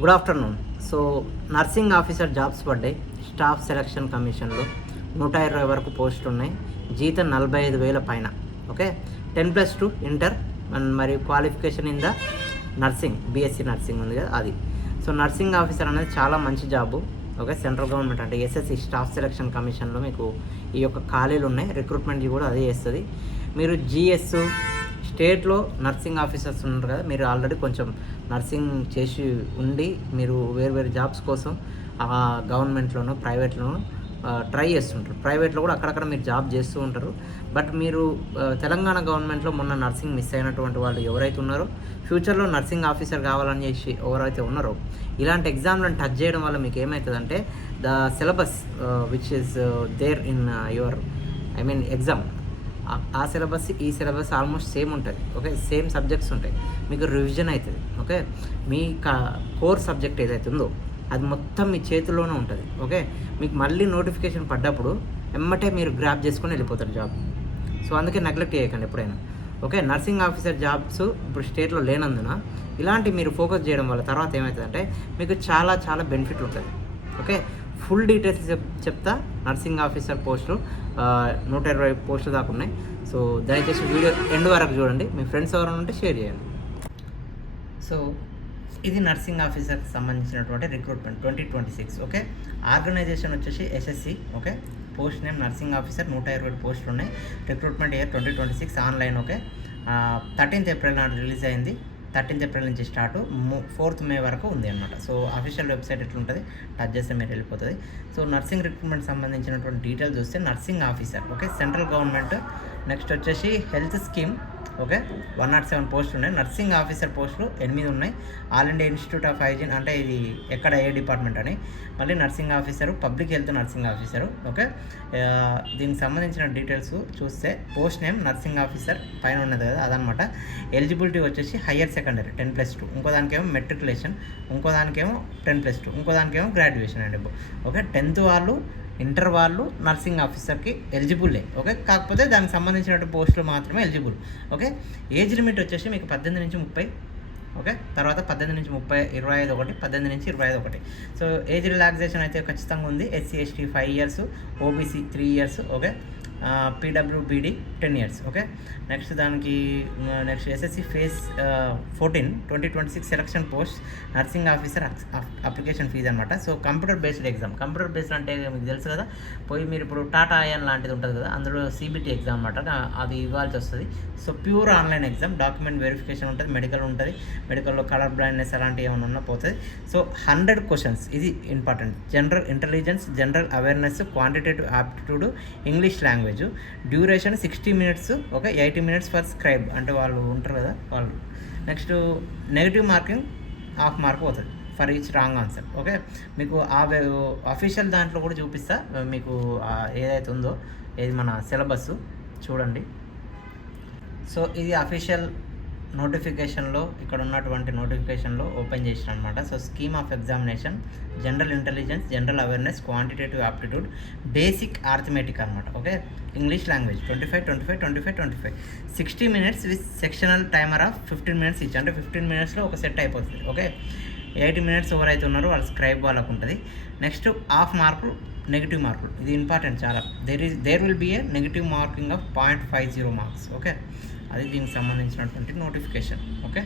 Good afternoon. So nursing officer jobs పడ్డాయి. Staff selection కమిషన్లో 120 వరకు పోస్టులు ఉన్నాయి. జీతం 45,000 పైన. ఓకే, 10+2 ఇంటర్ అండ్ మరియు qualification in the nursing, BSc nursing ఉంది కదా అది. సో నర్సింగ్ ఆఫీసర్ అనేది చాలా మంచి జాబు. ఓకే, సెంట్రల్ గవర్నమెంట్ అంటే ఎస్ఎస్సి స్టాఫ్ సెలక్షన్ కమిషన్లో మీకు ఈ యొక్క ఖాళీలు ఉన్నాయి. రిక్రూట్మెంట్ కూడా అదే చేస్తుంది. మీరు జిఎస్ స్టేట్లో నర్సింగ్ ఆఫీసర్స్ ఉన్నారు కదా, మీరు ఆల్రెడీ కొంచెం నర్సింగ్ చేసి ఉండి మీరు వేరు జాబ్స్ కోసం గవర్నమెంట్లోనూ ప్రైవేట్లోనూ ట్రై చేస్తుంటారు. ప్రైవేట్లో కూడా అక్కడక్కడ మీరు జాబ్ చేస్తూ ఉంటారు. బట్ మీరు తెలంగాణ గవర్నమెంట్లో మొన్న నర్సింగ్ మిస్ అయినటువంటి వాళ్ళు ఎవరైతే ఉన్నారో, ఫ్యూచర్లో నర్సింగ్ ఆఫీసర్ కావాలని చేసి ఎవరైతే ఉన్నారో, ఇలాంటి ఎగ్జామ్లను టచ్ చేయడం వల్ల మీకు ఏమవుతుందంటే the syllabus which is there in your exam, ఆ సిలబస్ ఈ సిలబస్ ఆల్మోస్ట్ సేమ్ ఉంటుంది. ఓకే, సేమ్ సబ్జెక్ట్స్ ఉంటాయి. మీకు రివిజన్ అవుతుంది. ఓకే, మీ కోర్ సబ్జెక్ట్ ఏదైతే ఉందో అది మొత్తం మీ చేతిలోనే ఉంటుంది. ఓకే, మీకు మళ్ళీ నోటిఫికేషన్ పడ్డప్పుడు ఎమ్మటే మీరు గ్రాప్ చేసుకొని వెళ్ళిపోతారు జాబ్. సో అందుకే నెగ్లెక్ట్ చేయకండి ఎప్పుడైనా. ఓకే, నర్సింగ్ ఆఫీసర్ జాబ్స్ ఇప్పుడు స్టేట్లో లేనందున ఇలాంటి మీరు ఫోకస్ చేయడం వల్ల తర్వాత ఏమవుతుందంటే మీకు చాలా చాలా బెనిఫిట్ ఉంటుంది. ఓకే, ఫుల్ డీటెయిల్స్ చెప్తా. నర్సింగ్ ఆఫీసర్ పోస్టులు 120 పోస్టులు దాకా ఉన్నాయి. సో దయచేసి వీడియో ఎండ్ వరకు చూడండి. మీ ఫ్రెండ్స్ ఎవరైనా ఉంటే షేర్ చేయండి. సో ఇది నర్సింగ్ ఆఫీసర్కి సంబంధించినటువంటి రిక్రూట్మెంట్ 2026. ఓకే, ఆర్గనైజేషన్ వచ్చేసి SSC. Okay, post name nursing officer, 120 పోస్టులు ఉన్నాయి. Recruitment year 2026 online. Okay, 13th April నాడు రిలీజ్ అయింది. 13th ఏప్రిల్ నుంచి స్టార్ట్, 4th మే వరకు ఉంది అనమాట. సో అఫీషియల్ వెబ్సైట్ ఎట్లుంటుంది టచ్ చేస్తే మీరు వెళ్ళిపోతుంది. సో నర్సింగ్ రిక్రూట్మెంట్ సంబంధించినటువంటి డీటెయిల్స్ చూస్తే nursing officer. Okay, central government. Next వచ్చేసి హెల్త్ స్కీమ్. ఓకే, 107 పోస్టులు ఉన్నాయి. నర్సింగ్ ఆఫీసర్ పోస్టులు 8 ఉన్నాయి. All India institute of hygiene అంటే ఇది ఎక్కడ ఏ డిపార్ట్మెంట్ అని. మళ్ళీ nursing officer, public health nursing officer. Okay, దీనికి సంబంధించిన డీటెయిల్స్ చూస్తే పోస్ట్ నేమ్ నర్సింగ్ ఆఫీసర్ పైన ఉన్నది కదా అదనమాట. ఎలిజిబిలిటీ వచ్చేసి హయ్యర్ సెకండరీ 10+2, ఇంకో దానికేమో మెట్రికులేషన్, ఇంకో దానికేమో 10+2, ఇంకో దానికేమో గ్రాడ్యుయేషన్ అండి. ఓకే, 10th వాళ్ళు, ఇంటర్ వాళ్ళు నర్సింగ్ ఆఫీసర్కి ఎలిజిబుల్లే. ఓకే, కాకపోతే దానికి సంబంధించిన పోస్టులు మాత్రమే ఎలిజిబుల్. ఓకే, ఏజ్ లిమిట్ వచ్చేసి మీకు 18 నుంచి 30. ఓకే, తర్వాత 18 నుంచి 30, 25 ఒకటి, 18 నుంచి 25 ఒకటి. సో ఏజ్ రిలాక్సేషన్ అయితే ఖచ్చితంగా ఉంది. SC ST 5 years, OBC 3 years. Okay, పీడబ్ల్యూబీడీ 10 years. Okay, next SSC phase 14 2026 selection post nursing officer application fees అనమాట. So computer based exam. Computer based అంటే మీకు తెలుసు కదా, పోయి మీరు ఇప్పుడు టాటా ఐఎన్ లాంటిది ఉంటుంది కదా, అందులో సిబిటీ ఎగ్జామ్ అనమాట, అది ఇవ్వాల్సి వస్తుంది. So pure online exam, document verification ఉంటుంది, మెడికల్ ఉంటుంది. మెడికల్లో కలర్ బ్లైండ్నెస్ అలాంటివి ఏమైనా ఉన్నా పోతుంది. సో 100 క్వశ్చన్స్, ఇది important. General intelligence, general awareness, quantitative aptitude, English language. Duration 60 minutes. Okay, 80 minutes for scribe అంటే వాళ్ళు ఉంటారు కదా వాళ్ళు. Next negative marking half mark పోతుంది for each wrong answer. Okay, మీకు అఫీషియల్ దాంట్లో కూడా చూపిస్తా మీకు ఏదైతే ఉందో, ఏది మన సిలబస్ చూడండి. సో ఇది అఫీషియల్ నోటిఫికేషన్లో, ఇక్కడ ఉన్నటువంటి నోటిఫికేషన్లో ఓపెన్ చేసిన అనమాట. So scheme of examination, general intelligence, general awareness, quantitative aptitude, basic arithmetic అనమాట. Okay, English language 25 60 minutes with sectional timer of 15 minutes ఇచ్చి, అంటే 15 minutesలో ఒక సెట్ అయిపోతుంది. ఓకే, 80 minutes ఎవరైతే ఉన్నారో వాళ్ళ స్క్రైబ్ వాళ్ళకు ఉంటుంది. నెక్స్ట్ హాఫ్ మార్కులు, నెగిటివ్ మార్కులు, ఇది ఇంపార్టెంట్ చాలా. There will be a negative marking of 0.50 marks. Okay, అది దీనికి సంబంధించినటువంటి నోటిఫికేషన్. ఓకే.